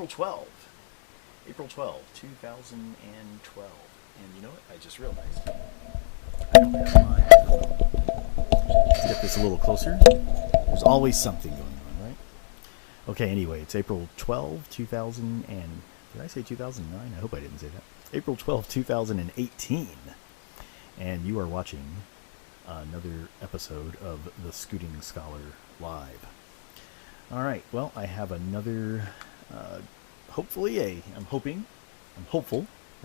April 12th. April 12th, 2012. And you know what? I just realized I don't have my... Let's get this a little closer. There's always something going on, right? Okay, anyway, it's April 12th, 2000 and... Did I say 2009? I hope I didn't say that. April 12th, 2018. And you are watching another episode of the Scooting Scholar Live. All right, well, I have another... I'm hopeful, I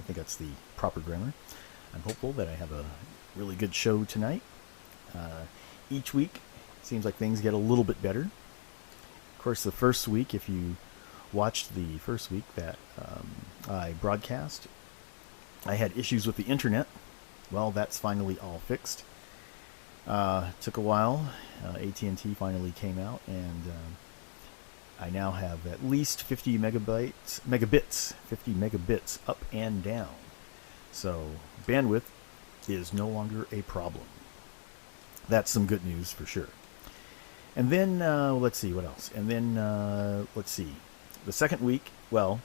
think that's the proper grammar. I'm hopeful that I have a really good show tonight. Each week, seems like things get a little bit better. Of course, the first week, if you watched the first week that I broadcast, I had issues with the internet. Well, that's finally all fixed. Took a while. AT&T finally came out, and I now have at least 50 megabits up and down. So bandwidth is no longer a problem. That's some good news for sure. And then, let's see, what else? And then, let's see. The second week, well,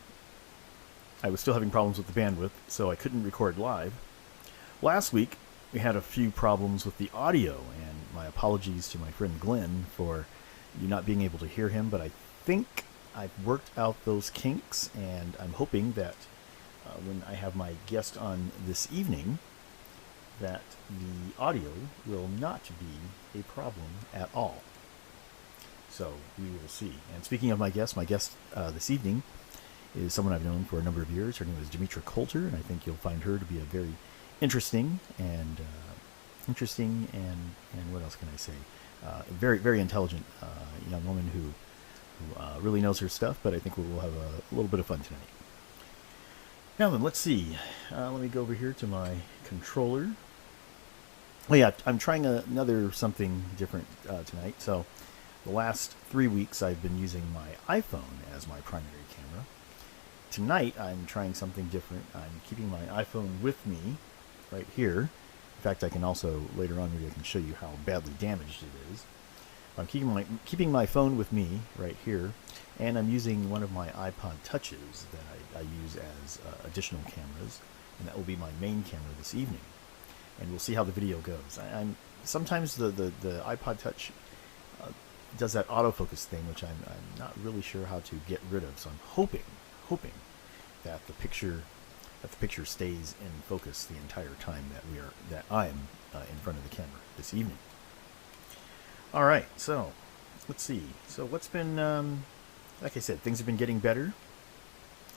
I was still having problems with the bandwidth, so I couldn't record live. Last week, we had a few problems with the audio, and my apologies to my friend Glenn for you not being able to hear him, but I think I've worked out those kinks, and I'm hoping that when I have my guest on this evening, that the audio will not be a problem at all. So we will see. And speaking of my guest this evening is someone I've known for a number of years. Her name is Demetra Kaye, and I think you'll find her to be a very interesting and what else can I say? Very, very intelligent young woman who really knows her stuff, but I think we'll have a little bit of fun tonight. Now then, let's see. Let me go over here to my controller. Oh yeah, I'm trying another something different tonight. So the last 3 weeks I've been using my iPhone as my primary camera. Tonight I'm trying something different. I'm keeping my iPhone with me right here. In fact, I can also, later on, maybe I can show you how badly damaged it is. I'm keeping my phone with me right here, and I'm using one of my iPod Touches that I use as additional cameras, and that will be my main camera this evening. And we'll see how the video goes. Sometimes the iPod Touch does that autofocus thing, which I'm not really sure how to get rid of. So I'm hoping that the picture stays in focus the entire time that I'm in front of the camera this evening. All right, so let's see. So what's been, like I said, things have been getting better.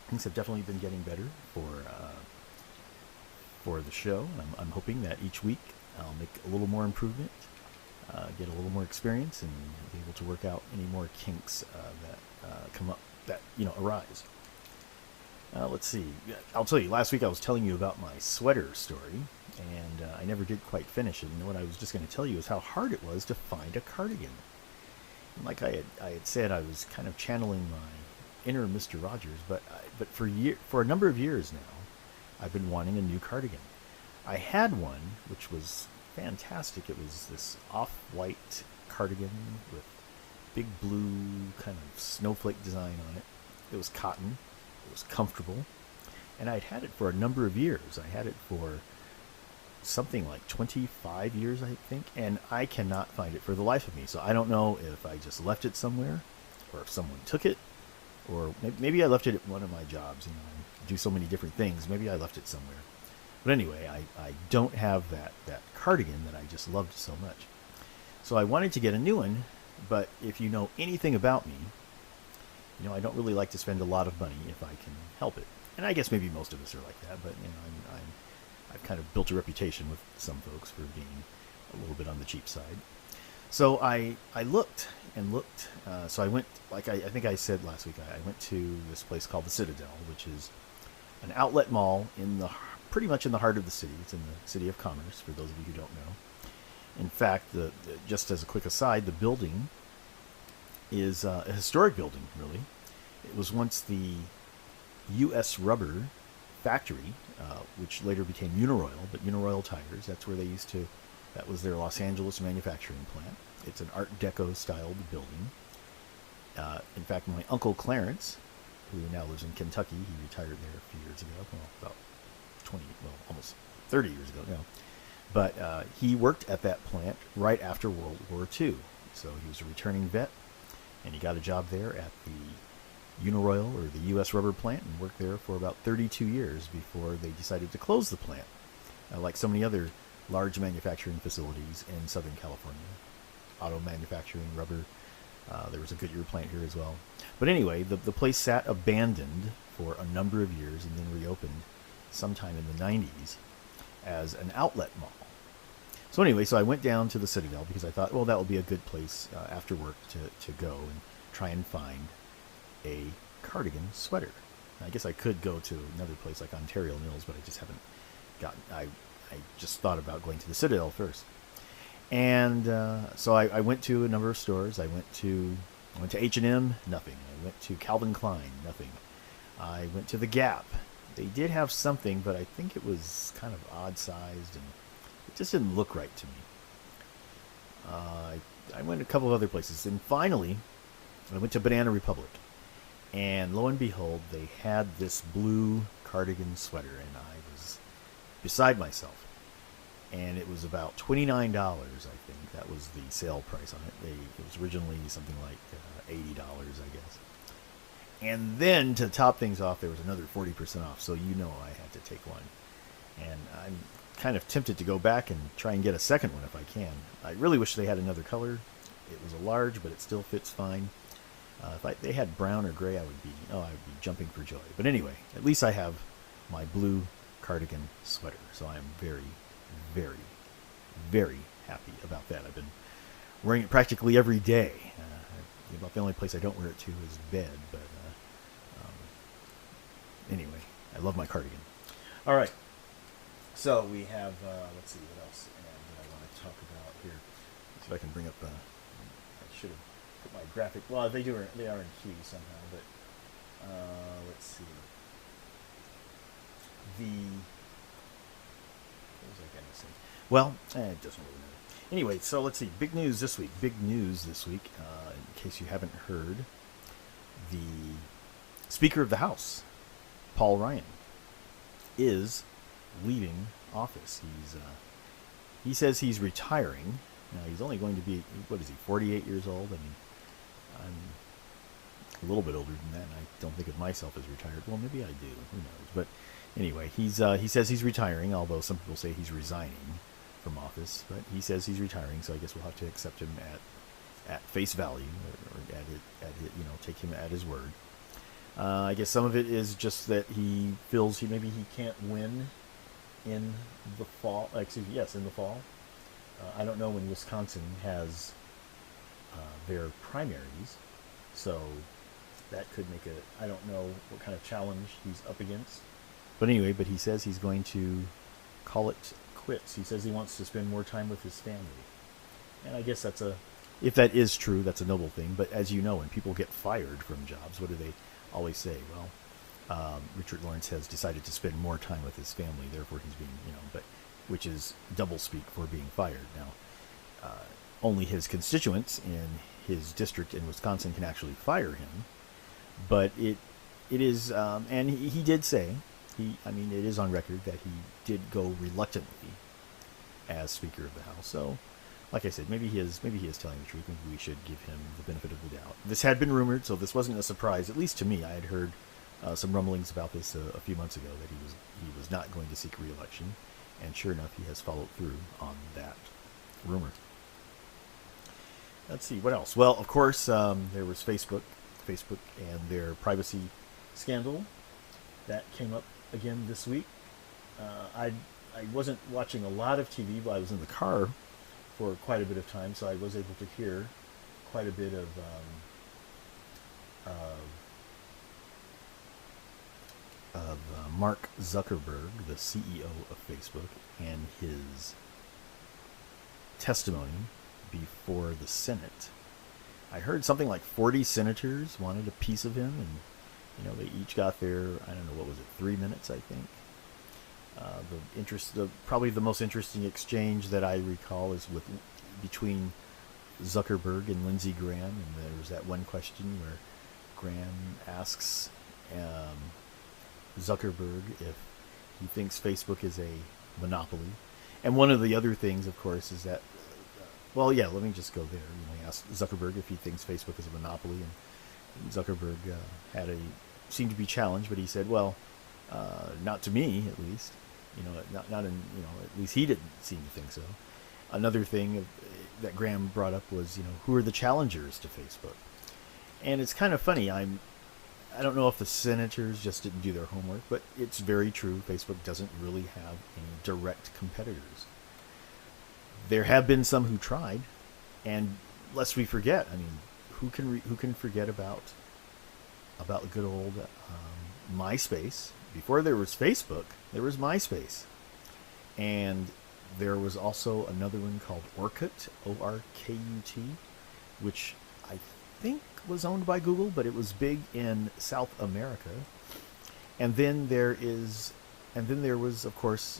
Things have definitely been getting better for the show. I'm hoping that each week I'll make a little more improvement, get a little more experience, and be able to work out any more kinks that come up, that arise. Let's see. I'll tell you, last week I was telling you about my sweater story, and I never did quite finish it. And what I was just going to tell you is how hard it was to find a cardigan. And like I had said, I was kind of channeling my inner Mr. Rogers, but for a number of years now, I've been wanting a new cardigan. I had one, which was fantastic. It was this off-white cardigan with big blue kind of snowflake design on it. It was cotton. It was comfortable, and I'd had it for a number of years. I had it for something like 25 years, I think, and I cannot find it for the life of me. So I don't know if I just left it somewhere, or if someone took it, or maybe I left it at one of my jobs. I do so many different things. Maybe I left it somewhere. But anyway, I don't have that cardigan that I just loved so much. So I wanted to get a new one, but if you know anything about me, I don't really like to spend a lot of money if I can help it. And I guess maybe most of us are like that, but I've kind of built a reputation with some folks for being a little bit on the cheap side. So I looked and looked. So I went, like I think I said last week, I went to this place called the Citadel, which is an outlet mall pretty much in the heart of the city. It's in the City of Commerce, for those of you who don't know. In fact, just as a quick aside, the building is a historic building, really. It was once the U.S. Rubber factory, which later became Uniroyal, but Uniroyal Tires, that's where that was their Los Angeles manufacturing plant. It's an Art Deco styled building. In fact, my Uncle Clarence, who now lives in Kentucky, he retired there a few years ago, about almost 30 years ago now. But he worked at that plant right after World War II. So he was a returning vet, and he got a job there at the Uniroyal, or the U.S. Rubber plant, and worked there for about 32 years before they decided to close the plant. Like so many other large manufacturing facilities in Southern California. Auto manufacturing, rubber. There was a Goodyear plant here as well. But anyway, the place sat abandoned for a number of years and then reopened sometime in the 90s as an outlet mall. So anyway, so I went down to the Citadel because I thought, well, that would be a good place after work to go and try and find a cardigan sweater. I guess I could go to another place like Ontario Mills, but I just haven't gotten. I just thought about going to the Citadel first, and so I went to a number of stores. I went to H&M, nothing. I went to Calvin Klein, nothing. I went to the Gap. They did have something, but I think it was kind of odd-sized, and it just didn't look right to me. I went a couple of other places, and finally, I went to Banana Republic. And lo and behold, they had this blue cardigan sweater, and I was beside myself. And it was about $29, I think. That was the sale price on it. It was originally something like $80, I guess. And then to top things off, there was another 40% off. So you know I had to take one. And I'm kind of tempted to go back and try and get a second one if I can. I really wish they had another color. It was a large, but it still fits fine. If they had brown or gray, I would be jumping for joy. But anyway, at least I have my blue cardigan sweater. So I am very, very, very happy about that. I've been wearing it practically every day. About the only place I don't wear it to is bed. But anyway, I love my cardigan. All right. So we have, let's see what else I want to talk about here. Let's see if I can bring up, I should have put my graphic, well, they are in key somehow, but let's see. What was I going to say? Well, it doesn't really matter. Anyway, so let's see, big news this week, in case you haven't heard, the Speaker of the House, Paul Ryan, is leaving office. He says he's retiring. Now he's only going to be, what is he, 48 years old? I mean, I'm a little bit older than that, and I don't think of myself as retired. Well, maybe I do. Who knows? But anyway, he says he's retiring, although some people say he's resigning from office. But he says he's retiring, so I guess we'll have to accept him at face value, or take him at his word. I guess some of it is just that he feels maybe he can't win in the fall. In the fall. I don't know when Wisconsin has their primaries, so that could make I don't know what kind of challenge he's up against. But anyway, he says he's going to call it quits. He says he wants to spend more time with his family. And I guess if that is true, that's a noble thing. But as you know, when people get fired from jobs, what do they always say? Well, Richard Lawrence has decided to spend more time with his family, therefore he's being, which is doublespeak for being fired. Now, only his constituents in his district in Wisconsin can actually fire him, but it is, and he did say, it is on record that he did go reluctantly as Speaker of the House. So, like I said, maybe he is telling the truth. Maybe we should give him the benefit of the doubt. This had been rumored, so this wasn't a surprise, at least to me. I had heard some rumblings about this a few months ago, that he was not going to seek re-election, and sure enough, he has followed through on that rumor. Let's see, what else? Well, of course, there was Facebook and their privacy scandal that came up again this week. I wasn't watching a lot of TV while I was in the car for quite a bit of time, so I was able to hear quite a bit of Mark Zuckerberg, the CEO of Facebook, and his testimony before the Senate. I heard something like 40 senators wanted a piece of him, and they each got their, I don't know, what was it, 3 minutes, I think. Probably the most interesting exchange that I recall is between Zuckerberg and Lindsey Graham, and there was that one question where Graham asks Zuckerberg if he thinks Facebook is a monopoly. And one of the other things, of course, is that, let me just go there. He asked Zuckerberg if he thinks Facebook is a monopoly, and Zuckerberg seemed to be challenged, but he said, well, not to me, at least. Not in, at least he didn't seem to think so. Another thing that Graham brought up was, who are the challengers to Facebook? And it's kind of funny. I don't know if the senators just didn't do their homework, but it's very true. Facebook doesn't really have any direct competitors. There have been some who tried, and lest we forget, who can forget about the good old MySpace? Before there was Facebook, there was MySpace, and there was also another one called Orkut, O-R-K-U-T, which I think was owned by Google, but it was big in South America. And then there was, of course,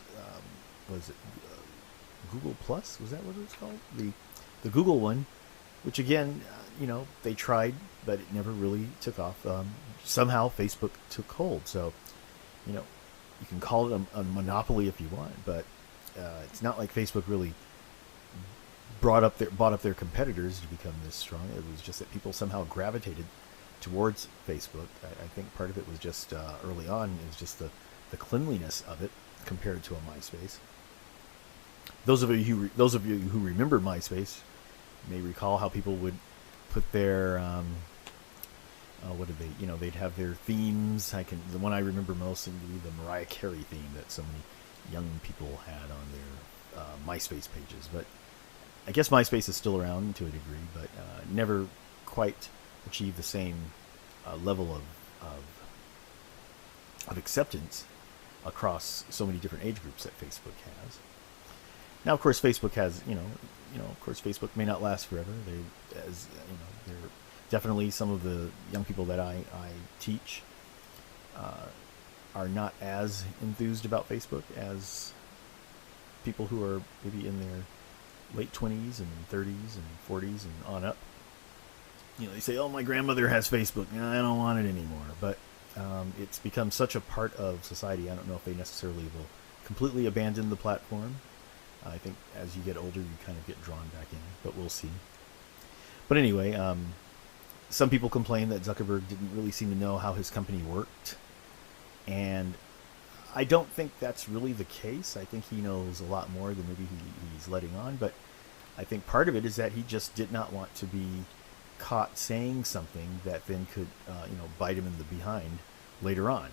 was it Google Plus? Was that what it was called? The Google one, which again, they tried, but it never really took off. somehow Facebook took hold. So, you know, you can call it a monopoly if you want, but it's not like Facebook really bought up their competitors to become this strong. It was just that people somehow gravitated towards Facebook. I think part of it was just early on, it was just the cleanliness of it compared to a MySpace. Those of you who remember MySpace may recall how people would put their what did they, they'd have their themes. The one I remember most would be the Mariah Carey theme that so many young people had on their MySpace pages. But I guess MySpace is still around to a degree, but never quite achieved the same level of acceptance across so many different age groups that Facebook has. Now, of course, Facebook has, of course, Facebook may not last forever. They're definitely some of the young people that I teach are not as enthused about Facebook as people who are maybe in their late 20s and 30s and 40s and on up. They say, "Oh, my grandmother has Facebook. I don't want it anymore." But it's become such a part of society. I don't know if they necessarily will completely abandon the platform. I think as you get older, you kind of get drawn back in, but we'll see. But anyway, some people complain that Zuckerberg didn't really seem to know how his company worked. And I don't think that's really the case. I think he knows a lot more than maybe he's letting on. But I think part of it is that he just did not want to be caught saying something that then could, bite him in the behind later on,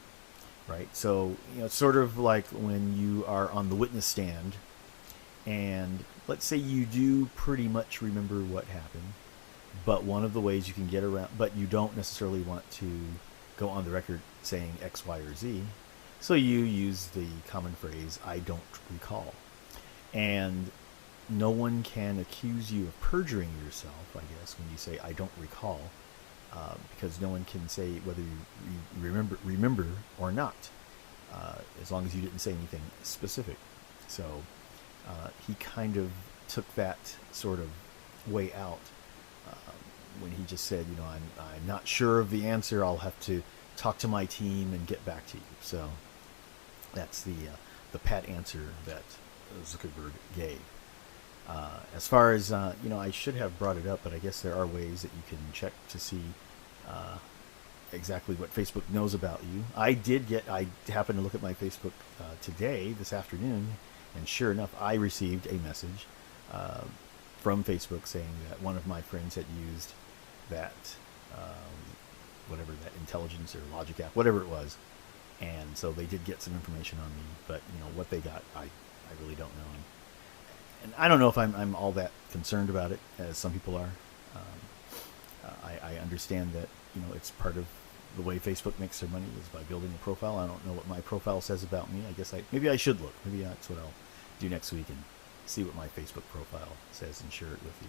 right? So, it's sort of like when you are on the witness stand and let's say you do pretty much remember what happened, but one of the ways you can get around, but you don't necessarily want to go on the record saying X, Y, or Z. So you use the common phrase, "I don't recall." And no one can accuse you of perjuring yourself, I guess, when you say "I don't recall," because no one can say whether you remember or not, as long as you didn't say anything specific. So he kind of took that sort of way out when he just said, I'm not sure of the answer. I'll have to talk to my team and get back to you. So that's the pat answer that Zuckerberg gave. As far as, I should have brought it up, but I guess there are ways that you can check to see exactly what Facebook knows about you. I happened to look at my Facebook this afternoon, and sure enough, I received a message from Facebook saying that one of my friends had used that, whatever, that intelligence or logic app, whatever it was. And so they did get some information on me, but what they got, I really don't know. And I don't know if I'm all that concerned about it, as some people are. I understand that, it's part of the way Facebook makes their money is by building a profile. I don't know what my profile says about me. I guess maybe I should look. Maybe that's what I'll do next week and see what my Facebook profile says and share it with you.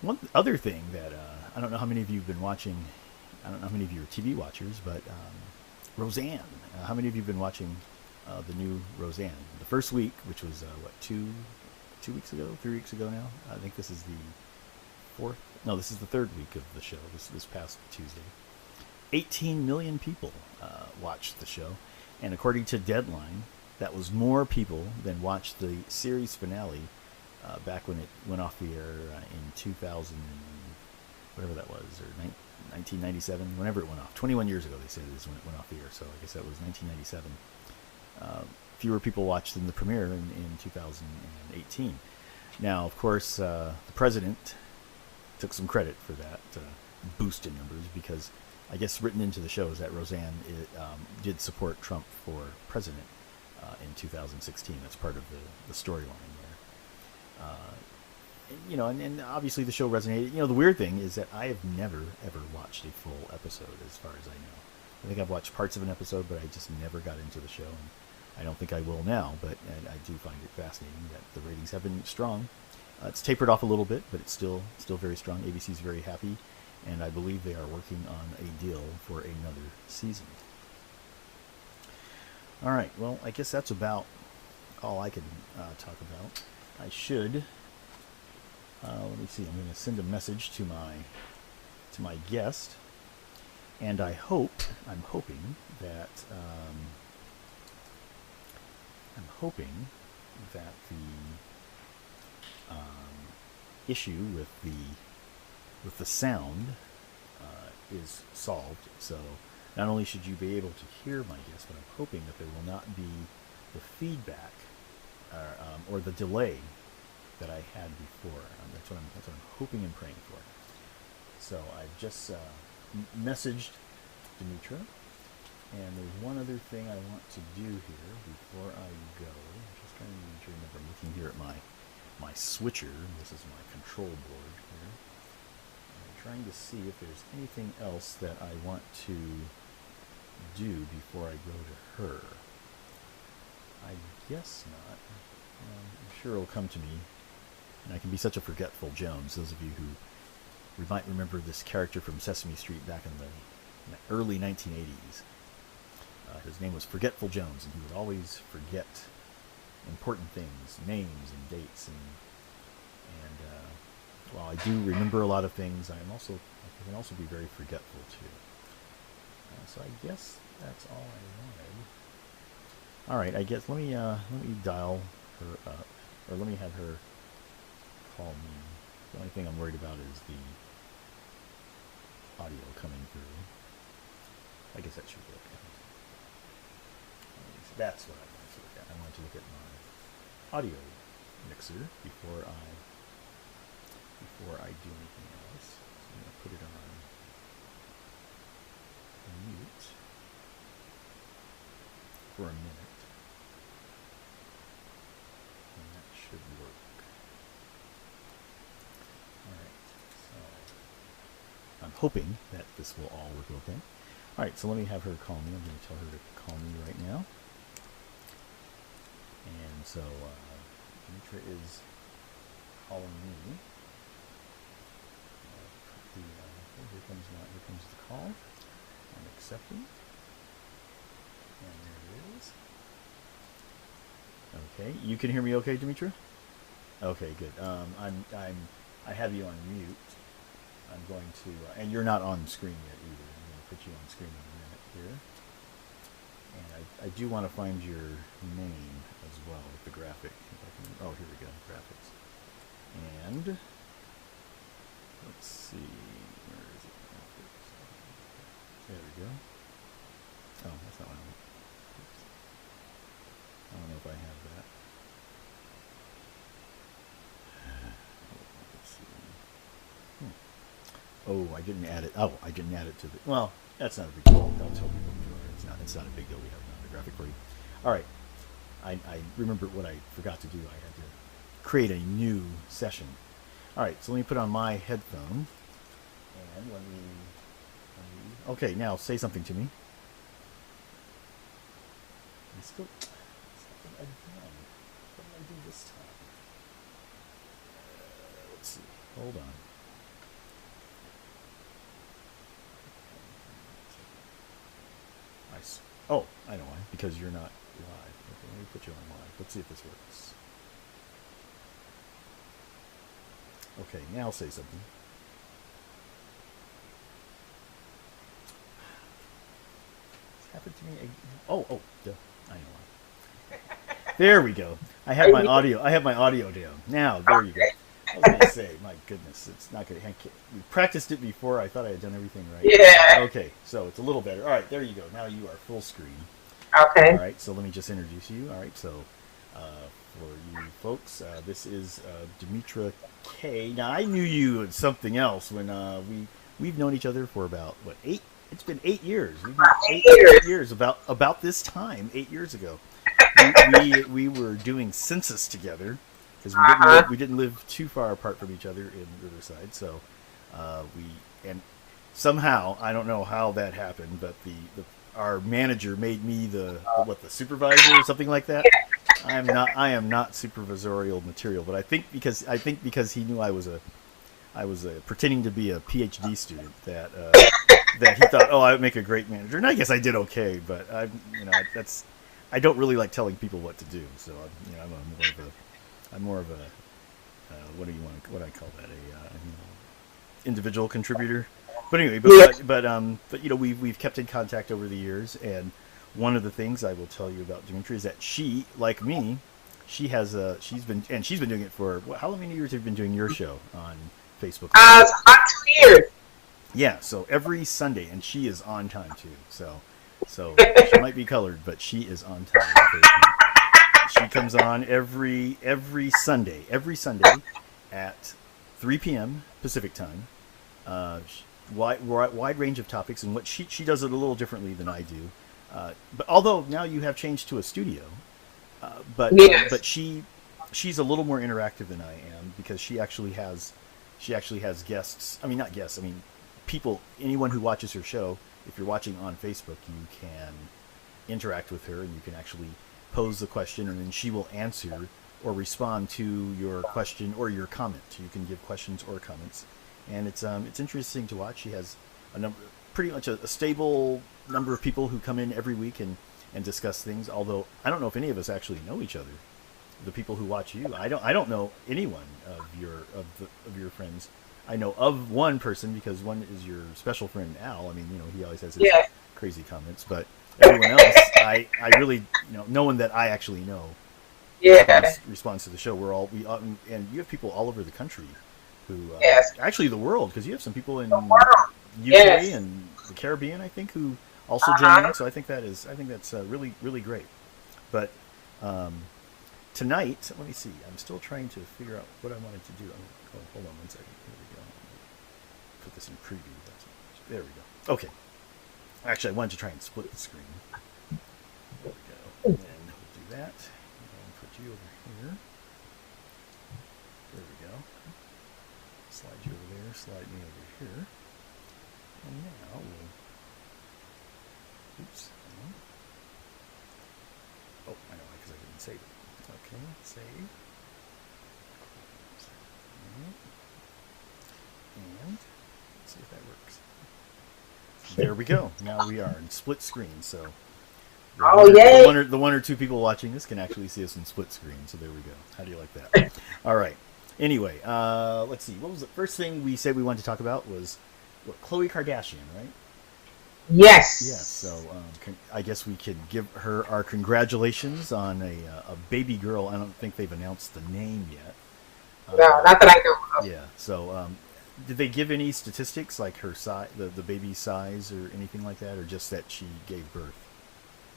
One other thing that I don't know how many of you have been watching. I don't know how many of you are TV watchers, but Roseanne. How many of you have been watching the new Roseanne? The first week, which was 2 weeks ago, 3 weeks ago now. I think this is this is the third week of the show. This past Tuesday, 18 million people watched the show, and according to Deadline, that was more people than watched the series finale back when it went off the air in 2000, whatever that was, or 1997, whenever it went off. 21 years ago, they said, is when it went off the air. So I guess that was 1997. Fewer people watched than the premiere in 2018. Now, of course, the president took some credit for that boost in numbers, because I guess written into the show is that Roseanne did support Trump for president in 2016. That's part of the storyline there. And obviously the show resonated. The weird thing is that I have never, ever watched a full episode, as far as I know. I think I've watched parts of an episode, but I just never got into the show. And I don't think I will now, but I do find it fascinating that the ratings have been strong. It's tapered off a little bit, but it's still very strong. ABC's very happy, and I believe they are working on a deal for another season. All right, well, I guess that's about all I can talk about. I should, let me see, I'm going to send a message to my guest And I'm hoping that the issue with the sound is solved. So not only should you be able to hear my guests, but I'm hoping that there will not be the feedback or the delay that I had before. That's what I'm hoping and praying for. So I've just messaged Demetra, and there's one other thing I want to do here before I go. I'm just trying to remember. I'm looking here at my switcher. This is my control board here. I'm trying to see if there's anything else that I want to do before I go to her. I guess not. I'm sure it'll come to me. And I can be such a forgetful Jones. Those of you who might remember this character from Sesame Street back in the early 1980s. His name was Forgetful Jones, and he would always forget important things, names and dates. And while I do remember a lot of things, I can also be very forgetful too. So I guess that's all I wanted. All right, I guess let me dial her up, or let me have her call me. The only thing I'm worried about is the audio coming through. I guess that should be okay. That's what I wanted to look at. I wanted to look at my audio mixer before I do anything else. So I'm going to put it on mute for a minute. And that should work. Alright, so I'm hoping that this will all work okay. Alright, so let me have her call me. I'm going to tell her to call me right now. And so Demetra is calling me. Here comes the call. I'm accepting. And there it is. Okay, you can hear me okay, Demetra? Okay, good. I have you on mute. I'm going to, and you're not on screen yet either. I'm going to put you on screen in a minute here. And I do want to find your name as well with the graphic. Oh, here we go, graphics. And let's see, where is it? There we go. Oh, that's not what I want. I don't know if I have that. Let's see. Oh, I didn't add it. Oh, I didn't add it to the. Well, that's not a big deal. I'll tell people it's not a big deal. We have another graphic for you. All right. I remember what I forgot to do. I had to create a new session. All right, so let me put on my headphone, and let me okay, now say something to me. I still something again. What did I do this time? Let's see. Hold on. Oh, I know why. Because you're not live. Okay, let me put you on live. Let's see if this works. Okay, now say something. It's happened to me again. Oh, duh. I know why. There we go. I have my audio down. Now, there you go. I was going to say, my goodness, it's not going to. We practiced it before. I thought I had done everything right. Yeah. Okay, so it's a little better. All right, there you go. Now you are full screen. Okay. All right, so let me just introduce you. All right, so for you folks, this is Demetra Kaye. Now, I knew you as something else when we've known each other for about, what, 8? It's been 8 years. We've been 8 years, about this time, 8 years ago. We were doing census together. Because we didn't live too far apart from each other in Riverside, so and somehow I don't know how that happened, but our manager made me the supervisor or something like that. I am not supervisorial material, but I think because he knew I was pretending to be a PhD student that he thought, oh, I would make a great manager, and I guess I did okay, but I don't really like telling people what to do, so I'm more of a what do I call that? A individual contributor. But anyway, but you know, we've kept in contact over the years, and one of the things I will tell you about Demetra is that she, like me, she's been doing it for how many years have you been doing your show on Facebook? About 2 years. Yeah, so every Sunday, and she is on time too. So she might be colored, but she is on time. She comes on every Sunday at 3 p.m. Pacific time. Wide range of topics, and what she does it a little differently than I do. But although now you have changed to a studio, but she's a little more interactive than I am, because she actually has guests. I mean, not guests. I mean, people. Anyone who watches her show, if you're watching on Facebook, you can interact with her, and you can actually pose the question, and then she will answer or respond to your question or your comment. You can give questions or comments, and it's interesting to watch. She has pretty much a stable number of people who come in every week and discuss things. Although I don't know if any of us actually know each other. The people who watch you, I don't know anyone of your friends. I know of one person, because one is your special friend Al. I mean, you know, he always has his crazy comments, but everyone else, I really, you know, no one that I actually know responds to the show. And you have people all over the country who actually the world, because you have some people in UK and the Caribbean, I think, who also join in. So I think that's really, really great. But tonight, let me see. I'm still trying to figure out what I wanted to do. Oh, hold on 1 second. Here we go. Put this in preview. There we go. Okay. Actually, I wanted to try and split the screen. There we go. And then we'll do that. And put you over here. There we go. Slide you over there. Slide me over here. And now we'll... Oops. Oh, I know, because I didn't save it. Okay, save. And let's see if that works. There we go. Now we are in split screen. So the one or two people watching this can actually see us in split screen. So there we go. How do you like that? All right. Anyway, let's see. What was the first thing we said we wanted to talk about? Was Khloe Kardashian, right? Yes. Yes. So I guess we could give her our congratulations on a baby girl. I don't think they've announced the name yet. No, not that I know of. Yeah. So did they give any statistics, like her size, the baby's size, or anything like that, or just that she gave birth?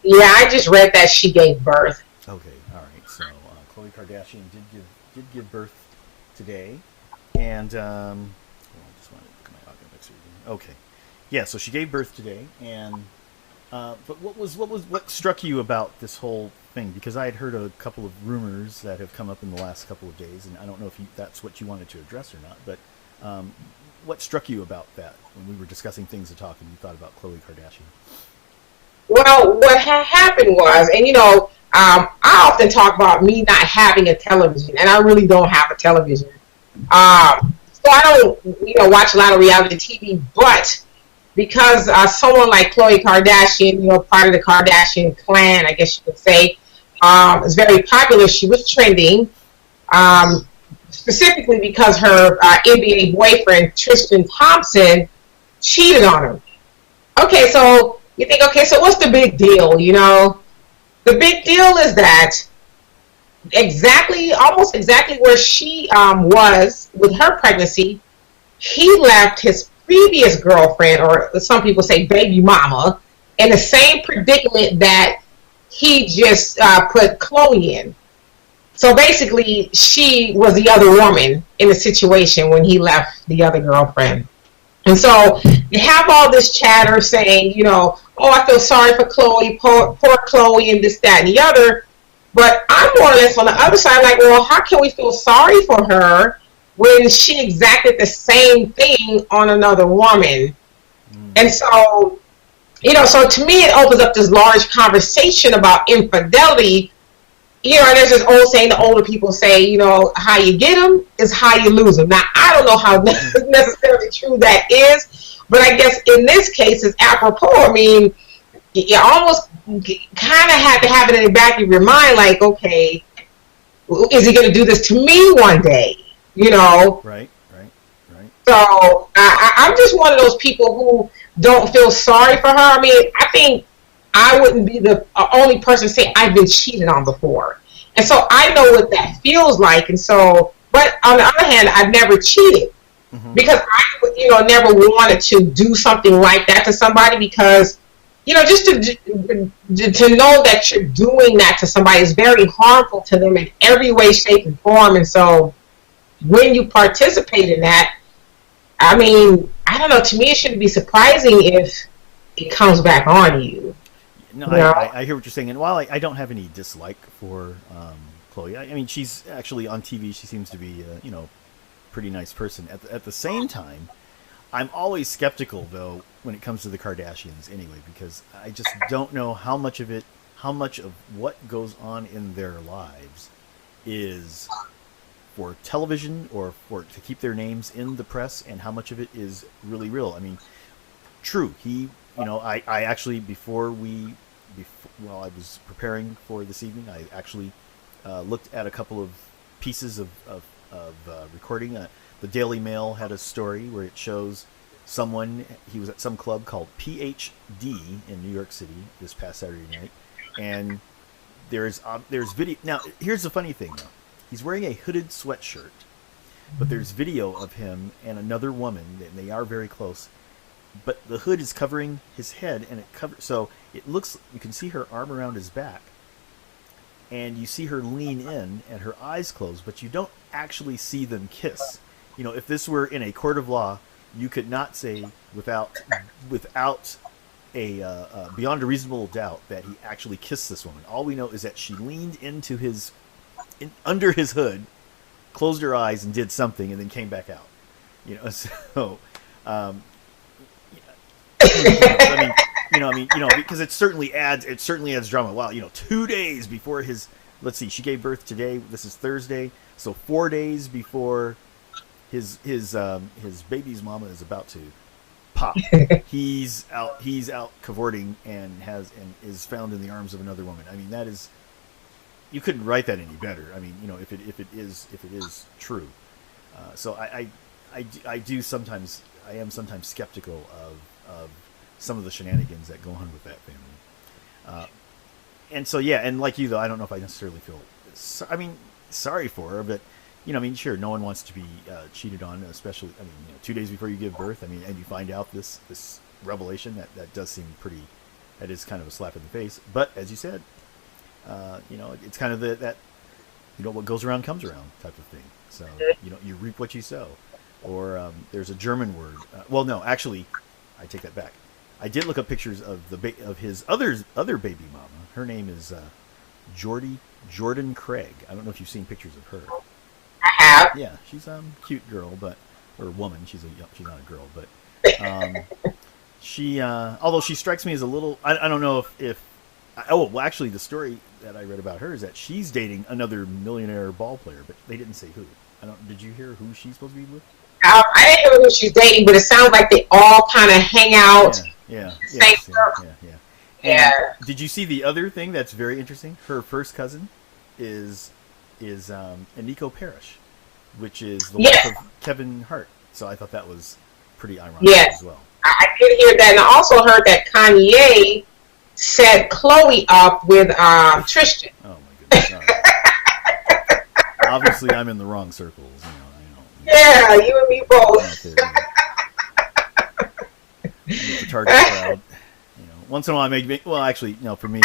Yeah, I just read that she gave birth. Okay. All right. So Khloe Kardashian did give birth today, and I just want to look at my audio mixer again. Okay. Yeah, so she gave birth today, and but what struck you about this whole thing? Because I had heard a couple of rumors that have come up in the last couple of days, and I don't know if that's what you wanted to address or not. But what struck you about that when we were discussing things to talk, and you thought about Khloe Kardashian? Well, what happened was, and you know, I often talk about me not having a television, and I really don't have a television. So I don't, you know, watch a lot of reality TV, but because someone like Khloe Kardashian, you know, part of the Kardashian clan, I guess you could say, is very popular. She was trending, specifically because her NBA boyfriend, Tristan Thompson, cheated on her. Okay, so you think, okay, so what's the big deal, you know? The big deal is that almost exactly where she was with her pregnancy, he left his previous girlfriend, or some people say baby mama, in the same predicament that he just put Khloe in. So basically, she was the other woman in the situation when he left the other girlfriend. And so you have all this chatter saying, you know, oh, I feel sorry for Khloe, poor Khloe, and this, that, and the other. But I'm more or less on the other side, like, well, how can we feel sorry for her when she exacted the same thing on another woman? And so, you know, so to me, it opens up this large conversation about infidelity. You know, and there's this old saying, the older people say, you know, how you get them is how you lose them. Now, I don't know how necessarily true that is, but I guess in this case, it's apropos. I mean, you almost kind of had to have it in the back of your mind, like, okay, is he going to do this to me one day? You know? Right. So I'm just one of those people who don't feel sorry for her. I mean, I think I wouldn't be the only person to say I've been cheated on before. And so I know what that feels like. And so, but on the other hand, I've never cheated because I, never wanted to do something like that to somebody because, just to know that you're doing that to somebody is very harmful to them in every way, shape, and form. And so when you participate in that, I mean, I don't know, to me it shouldn't be surprising if it comes back on you. No, I hear what you're saying, and while I don't have any dislike for Chloe, I mean, she's actually on TV. She seems to be, pretty nice person. At the same time, I'm always skeptical though when it comes to the Kardashians, anyway, because I just don't know how much of what goes on in their lives is for television or to keep their names in the press, and how much of it is really real. I mean, true, I actually while I was preparing for this evening, I actually looked at a couple of pieces of recording. The Daily Mail had a story where it shows someone, he was at some club called PhD in New York City this past Saturday night, and there's video. Now, here's the funny thing though. He's wearing a hooded sweatshirt, but there's video of him and another woman, and they are very close. But the hood is covering his head, and so it looks, you can see her arm around his back, and you see her lean in, and her eyes closed, but you don't actually see them kiss. If this were in a court of law, you could not say without a beyond a reasonable doubt that he actually kissed this woman. All we know is that she leaned into under his hood, closed her eyes, and did something, and then came back out. So. Because it certainly adds drama. Wow, 2 days before let's see, she gave birth today. This is Thursday, so 4 days before his baby's mama is about to pop, he's out cavorting and is found in the arms of another woman. I mean, that is, you couldn't write that any better. I mean, if it is true. So I am sometimes skeptical of some of the shenanigans that go on with that family. And so, yeah, and like you, though, I don't know if I necessarily feel, sorry for her, but, sure, no one wants to be cheated on, especially, 2 days before you give birth, and you find out this revelation, that does seem that is kind of a slap in the face. But, as you said, it's kind of that what goes around comes around type of thing. So, you reap what you sow. Or there's a German word. Well, no, actually, I take that back. I did look up pictures of of his other baby mama. Her name is Jordan Craig. I don't know if you've seen pictures of her. I have. Yeah, she's a cute girl, or woman. She's not a girl, but she. Although she strikes me as a little. I don't know if. Actually, the story that I read about her is that she's dating another millionaire ball player, but they didn't say who. Did you hear who she's supposed to be with? I didn't know who she's dating, but it sounds like they all kind of hang out. Yeah. Did you see the other thing that's very interesting? Her first cousin is Eniko Parrish, which is the wife of Kevin Hart. So I thought that was pretty ironic as well. I did hear that, and I also heard that Kanye set Chloe up with Tristan. Oh my goodness! Obviously, I'm in the wrong circles. Yeah, you and me both. The target crowd. Once in a while I make. Well, actually, no. For me,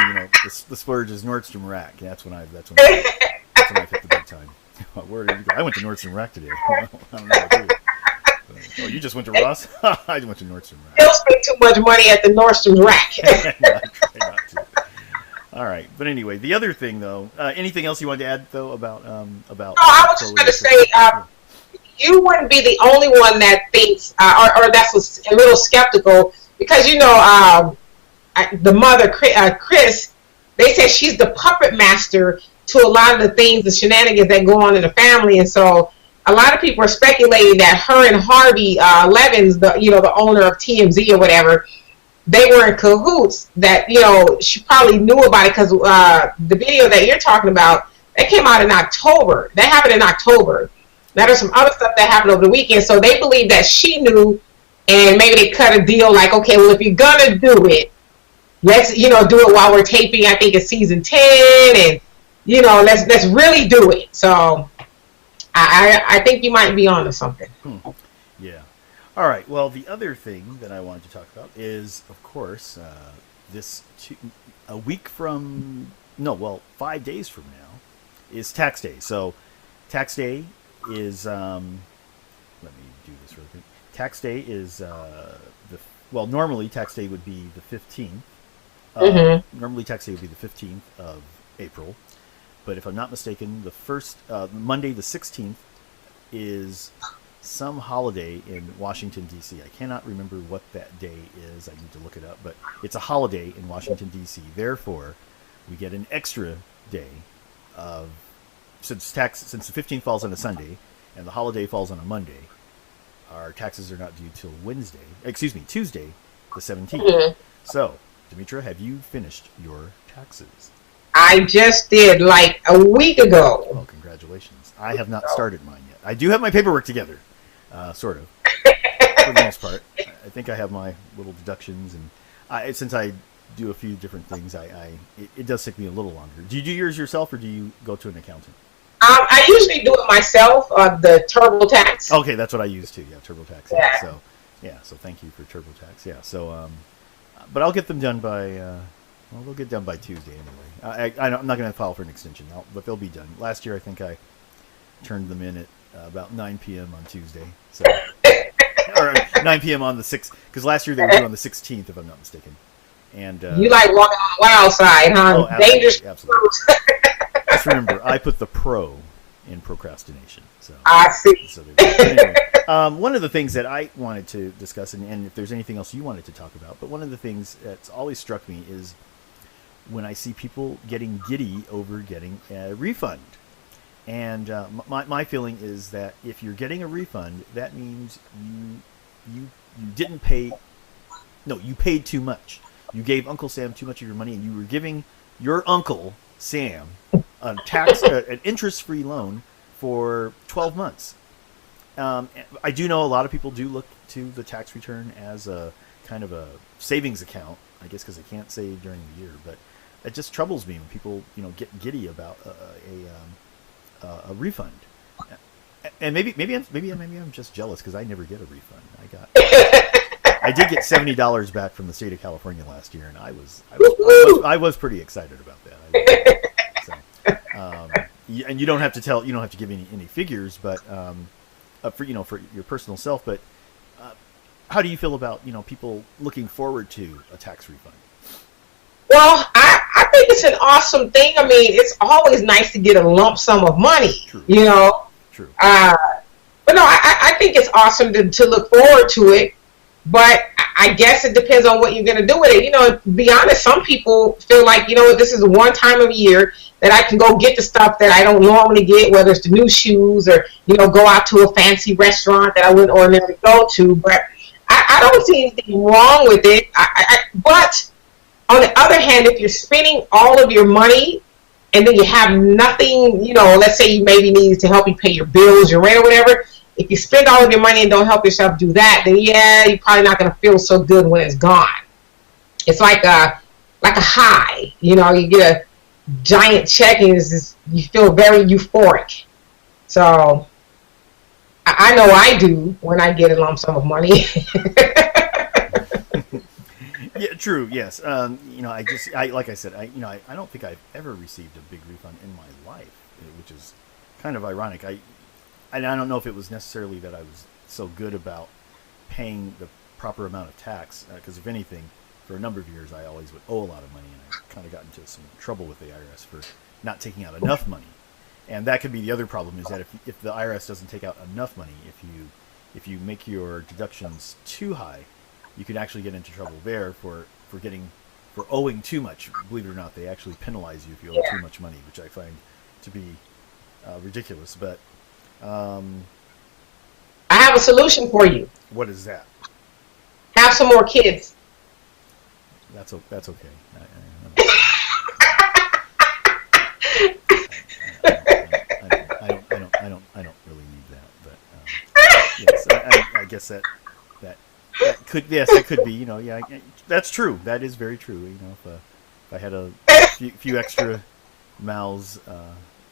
the splurge is Nordstrom Rack. That's when I hit the big time. Where did you go? I went to Nordstrom Rack today. I don't know what to do. Oh, you just went to Ross? I went to Nordstrom Rack. Don't spend too much money at the Nordstrom Rack. I try not to. All right, but anyway, the other thing though. Anything else you wanted to add though about? No, I was just going to say. You wouldn't be the only one that thinks, or that's a little skeptical, because the mother, Chris, they say she's the puppet master to a lot of the things, the shenanigans that go on in the family, and so a lot of people are speculating that her and Harvey Levins, the owner of TMZ or whatever, they were in cahoots. That she probably knew about it because the video that you're talking about, that came out in October. That happened in October. Now there's some other stuff that happened over the weekend, so they believe that she knew, and maybe they cut a deal like, okay, well, if you're gonna do it, let's do it while we're taping. I think it's season 10, and let's really do it. So I think you might be onto something. Yeah. All right. Well, the other thing that I wanted to talk about is, of course, a week from 5 days from now is tax day. So tax day is let me do this real quick. Tax day is normally tax day would be the 15th. Normally tax day would be the 15th of April, but if I'm not mistaken, the first Monday the 16th is some holiday in Washington, D.C. I cannot remember what that day is. I need to look it up, but it's a holiday in Washington, D.C. Therefore, we get an extra day of since the 15th falls on a Sunday and the holiday falls on a Monday. Our taxes are not due till Tuesday, the 17th. So, Demetra, have you finished your taxes? I just did like a week ago. Oh, congratulations. I have not started mine yet. I do have my paperwork together, sort of, for the most part. I think I have my little deductions, and since I do a few different things, it does take me a little longer. Do you do yours yourself, or do you go to an accountant? I usually do it myself, the TurboTax. Okay, that's what I use too. Yeah, TurboTax. Yeah. So thank you for TurboTax. Yeah. So, but I'll get them done by. They'll get done by Tuesday anyway. I'm not going to file for an extension, but they'll be done. Last year, I think I turned them in at about 9 p.m. on Tuesday. So, or 9 p.m. on the 6th, because last year they were due on the 16th, if I'm not mistaken. And you like walking on the wild side, huh? Oh, absolutely, dangerous. Absolutely. Just remember, I put the pro in procrastination. So I see. So anyway, one of the things that I wanted to discuss, and if there's anything else you wanted to talk about, but one of the things that's always struck me is when I see people getting giddy over getting a refund. And my feeling is that if you're getting a refund, that means you didn't pay. No, you paid too much. You gave Uncle Sam too much of your money, and you were giving your Uncle Sam an interest-free loan for 12 months. I do know a lot of people do look to the tax return as a kind of a savings account, I guess, because they can't save during the year. But it just troubles me when people get giddy about a refund. And maybe I'm just jealous because I never get a refund. I did get $70 back from the state of California last year, and I was pretty excited about that. And you don't have to give any figures, but for your personal self. But how do you feel about people looking forward to a tax refund? Well, I think it's an awesome thing. I mean, it's always nice to get a lump sum of money. True. True. But no, I think it's awesome to look forward to it. But I guess it depends on what you're going to do with it. To be honest, some people feel like, this is one time of year that I can go get the stuff that I don't normally get, whether it's the new shoes or, go out to a fancy restaurant that I wouldn't ordinarily go to. But I don't see anything wrong with it. But on the other hand, if you're spending all of your money and then you have nothing, let's say you maybe need to help you pay your bills, your rent or whatever. If you spend all of your money and don't help yourself do that, then you're probably not going to feel so good when it's gone. It's like a high. You get a giant check and you feel very euphoric. So I know I do when I get a lump sum of money. Yeah, true. Yes. Like I said, I don't think I've ever received a big refund in my life, which is kind of ironic. I don't know if it was necessarily that I was so good about paying the proper amount of tax, because if anything, for a number of years, I always would owe a lot of money, and I kind of got into some trouble with the IRS for not taking out enough money. And that could be the other problem, is that if the IRS doesn't take out enough money, if you make your deductions too high, you could actually get into trouble there for owing too much. Believe it or not, they actually penalize you if you owe too much money, which I find to be ridiculous. But I have a solution for you. What is that? Have some more kids. That's okay. I don't really need that. yes, that could, yes, that could be. Yeah, that's true. That is very true. If I had a few extra mouths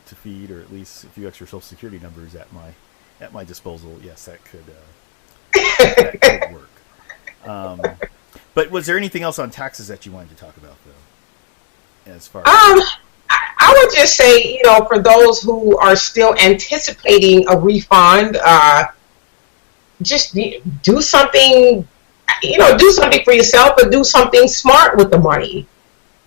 to feed, or at least a few extra Social Security numbers at my disposal, yes, that could work. But was there anything else on taxes that you wanted to talk about, though? As far as I would just say, for those who are still anticipating a refund, just do something, do something for yourself, but do something smart with the money.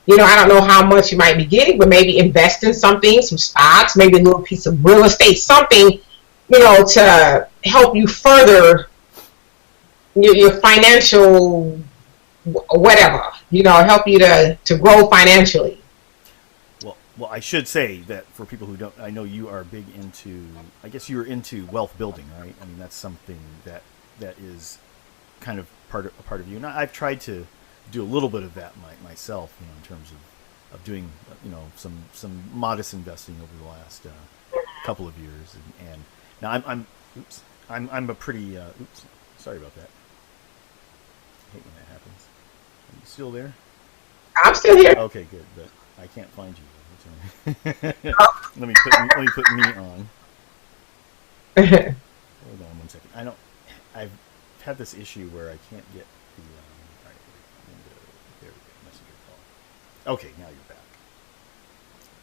I don't know how much you might be getting, but maybe invest in something, some stocks, maybe a little piece of real estate, something, to help you further your financial whatever, help you to grow financially. Well, I should say that for people who don't, I know you are big into, I guess you're into wealth building, right? I mean, that's something that is kind of a part of you. And I've tried to do a little bit of that myself, in terms of doing, some modest investing over the last couple of years. And now I'm a pretty, sorry about that. I hate when that happens. Are you still there? I'm still here. Okay, good, but I can't find you. Let me put me on. Hold on one second. I've had this issue where I can't get the. All right, there we go. Messenger call. Okay, now you're back.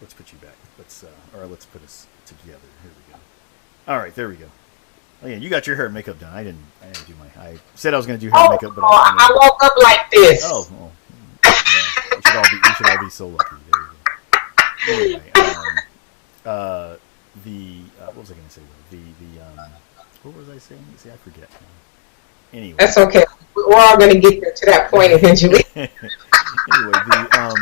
Let's put you back. Let's put us together. Here we go. All right, there we go. Oh yeah, you got your hair and makeup done. I didn't do my. I said I was going to do hair and makeup, but I woke up like this. Oh, yeah. We should all be so lucky. There you go. Anyway, what was I going to say? What was I saying? See, I forget. Anyway, that's okay. We're all going to get there to that point eventually. Anyway, oh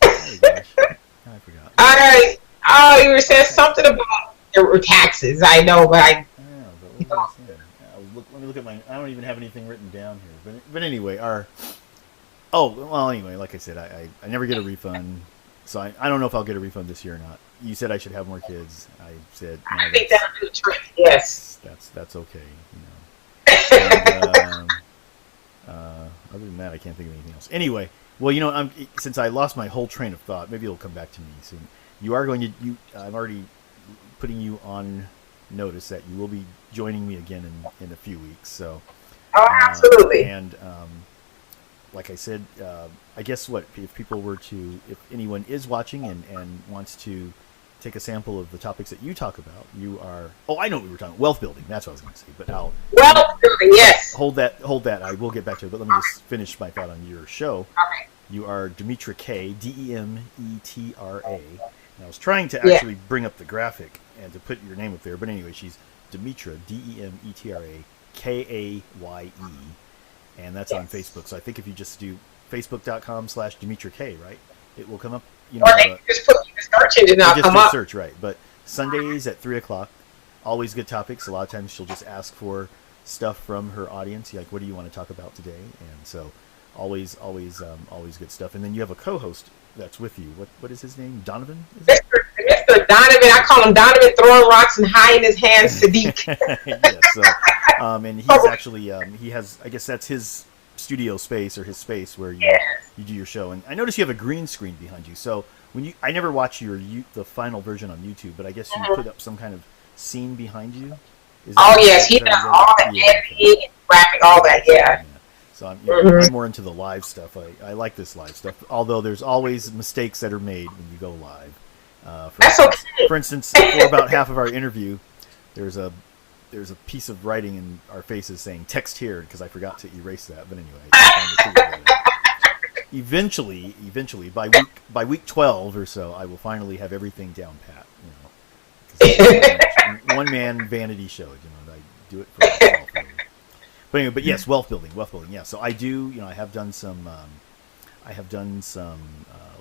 gosh, I forgot. All right. Oh, you were saying something about your taxes. I know, but I. But what was I saying? Let me look at my. I don't even have anything written down here. But anyway, anyway, like I said, I never get a refund. So I don't know if I'll get a refund this year or not. You said I should have more kids. I said no, I think that'll do the trick. Yes, that's okay. And, other than that, I can't think of anything else. Anyway, well, since I lost my whole train of thought, maybe it'll come back to me soon. You are going to. I'm already putting you on notice that you will be joining me again in a few weeks. So. Oh, absolutely. And like I said, I guess if anyone is watching and wants to take a sample of the topics that you talk about, I know what we were talking about, wealth building. That's what I was going to say. But wealth building, yes. Hold that. I will get back to it. But let me just finish my thought on your show. Okay. You are Demetra Kaye, Demetra. And I was trying to actually bring up the graphic and to put your name up there. But anyway, she's Demetra, Demetra Kaye. And that's on Facebook. So I think if you just do facebook.com/Demetra Kaye, right, it will come up. Or they can just put in the search engine and it'll come up. Search, right. But Sundays at 3 o'clock, always good topics. A lot of times she'll just ask for stuff from her audience, like, what do you want to talk about today? And so always good stuff. And then you have a co-host that's with you. What is his name? Donovan? Mr. Donovan. I call him Donovan, throwing rocks and hiding his hands to deep. Yeah, so, and he's actually, he has, I guess that's his studio space or his space where you do your show. And I notice you have a green screen behind you. So I never watch the final version on YouTube, but I guess you put up some kind of scene behind you. Yes, he does all the editing and graphic, all that, yeah. So I'm more into the live stuff. I like this live stuff, although there's always mistakes that are made when you go live. For instance, for about half of our interview, there's a piece of writing in our faces saying "text here" because I forgot to erase that. But anyway, eventually, by week 12 or so, I will finally have everything down pat. One man vanity show. I do it for myself. But anyway, yes, wealth building. Yeah. So I do. I have done some.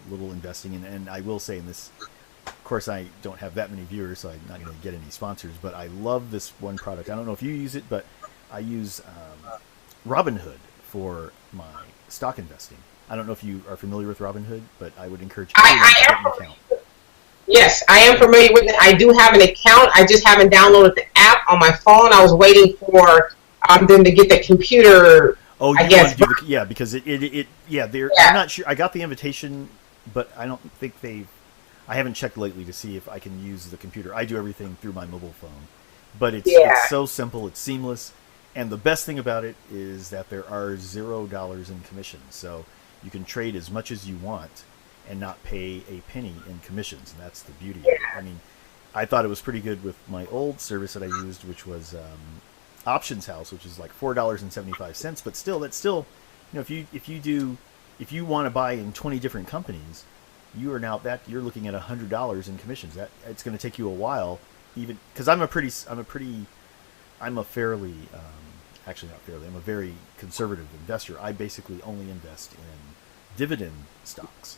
Little investing, and I will say in this. Of course, I don't have that many viewers, so I'm not going to get any sponsors. But I love this one product. I don't know if you use it, but I use Robinhood for my stock investing. I don't know if you are familiar with Robinhood, but I would encourage you to get an account. Yes, I am familiar with it. I do have an account. I just haven't downloaded the app. on my phone. I was waiting for them to get the computer. Oh, I you guess. want to do yeah, because they're, Yeah. I'm not sure. I got the invitation, but I don't think I haven't checked lately to see if I can use the computer. I do everything through my mobile phone, but it's Yeah. so simple, it's seamless, and the best thing about it is that there are $0 in commissions, so you can trade as much as you want and not pay a penny in commissions, and that's the beauty of it. I mean, I thought it was pretty good with my old service that I used, which was Options House, which is like $4.75. But still, that's still, if you want to buy in 20 different companies, you are now that you're looking at $100 in commissions. That it's going to take you a while, even because I'm a fairly, actually not fairly, I'm a very conservative investor. I basically only invest in dividend stocks.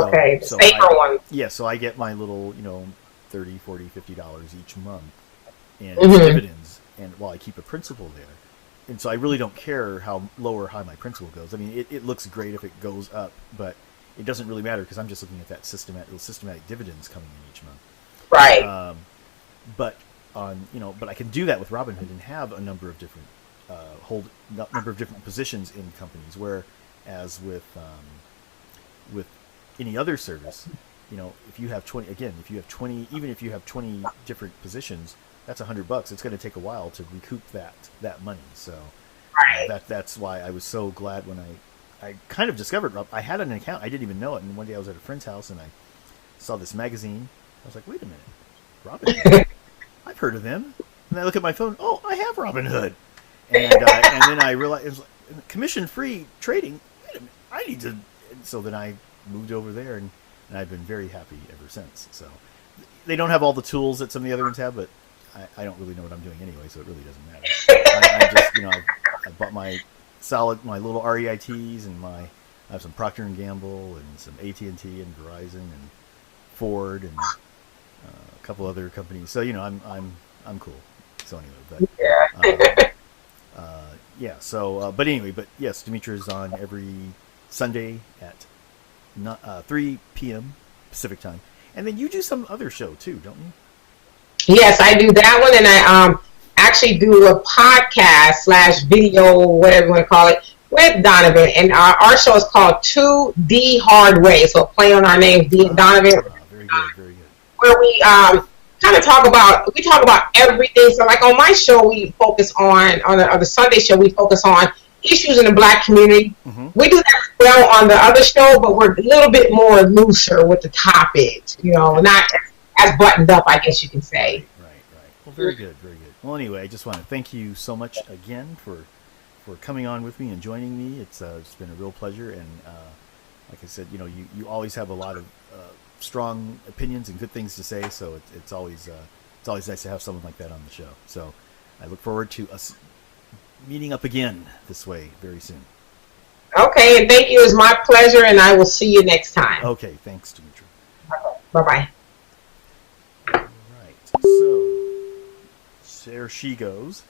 Okay. The safer one. Yeah, so I get my little, 30, 40, $50 each month in dividends, and while I keep a principal there. And so I really don't care how low or high my principal goes. I mean, it looks great if it goes up, but it doesn't really matter because I'm just looking at that systematic dividends coming in each month. Right. But but I can do that with Robinhood and have a number of different number of different positions in companies. Whereas with any other service, if you have 20, again, if you have 20, even if you have 20 different positions, that's $100. It's going to take a while to recoup that money. So Right. that's why I was so glad when I kind of discovered I had an account. I didn't even know it. And one day I was at a friend's house and I saw this magazine. I was like, wait a minute, Robinhood. I've heard of them. And I look at my phone. Oh, I have Robinhood. And then I realized it was like, commission-free trading. Wait a minute, I need to. And so then I moved over there, and I've been very happy ever since. So they don't have all the tools that some of the other ones have, but I don't really know what I'm doing anyway, so it really doesn't matter. I just, I bought my little REITs, and I have some Procter and Gamble, and some AT&T and Verizon and Ford, and a couple other companies. So I'm cool. So anyway, Yeah. yeah. So but anyway, but yes, Demetra is on every Sunday at 3 p.m. Pacific time, and then you do some other show too, don't you? Yes, I do that one, and I actually do a podcast slash video, whatever you want to call it, with Donovan. And our show is called 2D Hard Way. So play on our name, Donovan. Very good, very good. Where we kind of talk about everything. So like on my show, we focus on the Sunday show, we focus on issues in the Black community. Mm-hmm. We do that as well on the other show, but we're a little bit more looser with the topics. Okay. Not as buttoned up, I guess you can say. Right. Well, very good, very good. Well, anyway, I just want to thank you so much again for coming on with me and joining me. It's been a real pleasure, and like I said, you always have a lot of strong opinions and good things to say. So it's always nice to have someone like that on the show. So I look forward to us meeting up again this way very soon. Okay, and thank you. It's my pleasure, and I will see you next time. Okay, thanks, Demetra. Bye-bye. All right, so there she goes.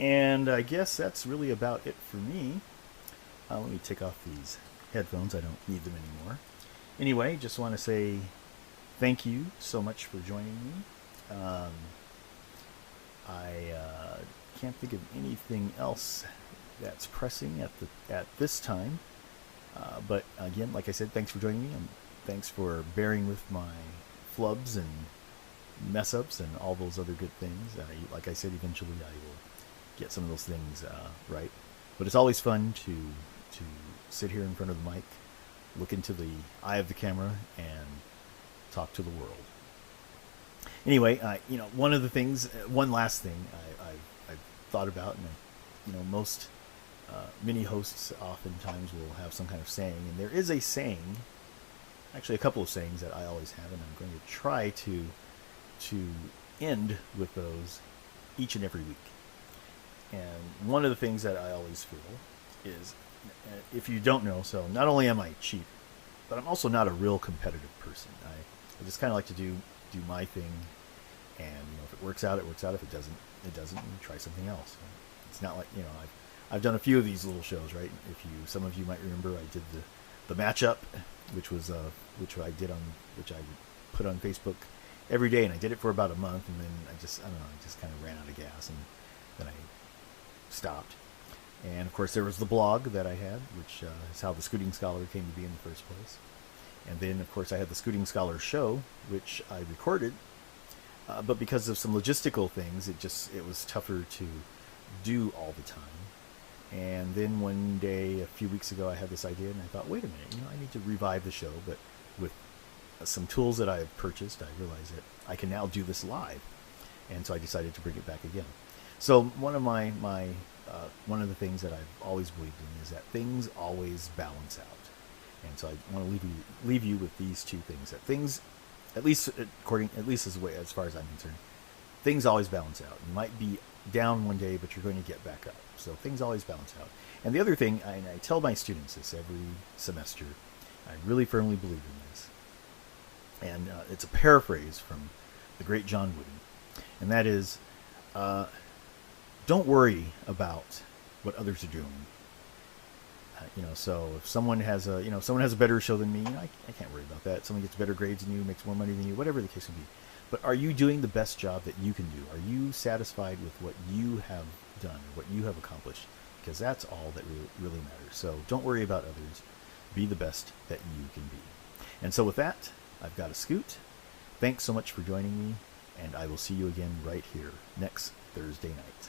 And I guess that's really about it for me. Let me take off these headphones. I don't need them anymore. Anyway, just want to say thank you so much for joining me. I can't think of anything else that's pressing at this time. But again, like I said, thanks for joining me. Thanks for bearing with my flubs and mess ups and all those other good things. Like I said, eventually I will get some of those things right. But it's always fun to sit here in front of the mic, look into the eye of the camera, and talk to the world. Anyway, one last thing I've thought about, and most many hosts oftentimes will have some kind of saying, and there is a saying, actually a couple of sayings that I always have, and I'm going to try to end with those each and every week. And one of the things that I always feel is, if you don't know, so not only am I cheap, but I'm also not a real competitive person. I just kind of like to do my thing, and if it works out, it works out. If it doesn't, it doesn't. And try something else. It's not like I've done a few of these little shows, right? Some of you might remember, I did the matchup, which I put on Facebook, every day, and I did it for about a month, and then I don't know, I just kind of ran out of gas, and then I stopped. And of course, there was the blog that I had, which is how the Scooting Scholar came to be in the first place. And then, of course, I had the Scooting Scholar show, which I recorded, but because of some logistical things, it was tougher to do all the time. And then one day, a few weeks ago, I had this idea, and I thought, wait a minute, I need to revive the show, but with some tools that I've purchased, I realized that I can now do this live, and so I decided to bring it back again. So one of one of the things that I've always believed in is that things always balance out, and so I want to leave you with these two things: that things, at least as far as I'm concerned, things always balance out. You might be down one day, but you're going to get back up. So things always balance out. And the other thing, and I tell my students this every semester, I really firmly believe in this, and it's a paraphrase from the great John Wooden, and that is, don't worry about what others are doing. So if someone has a better show than me, I can't worry about that. Someone gets better grades than you, makes more money than you, whatever the case may be. But are you doing the best job that you can do? Are you satisfied with what you have done, or what you have accomplished? Because that's all that really matters. So don't worry about others. Be the best that you can be. And so with that, I've got to scoot. Thanks so much for joining me, and I will see you again right here next Thursday night.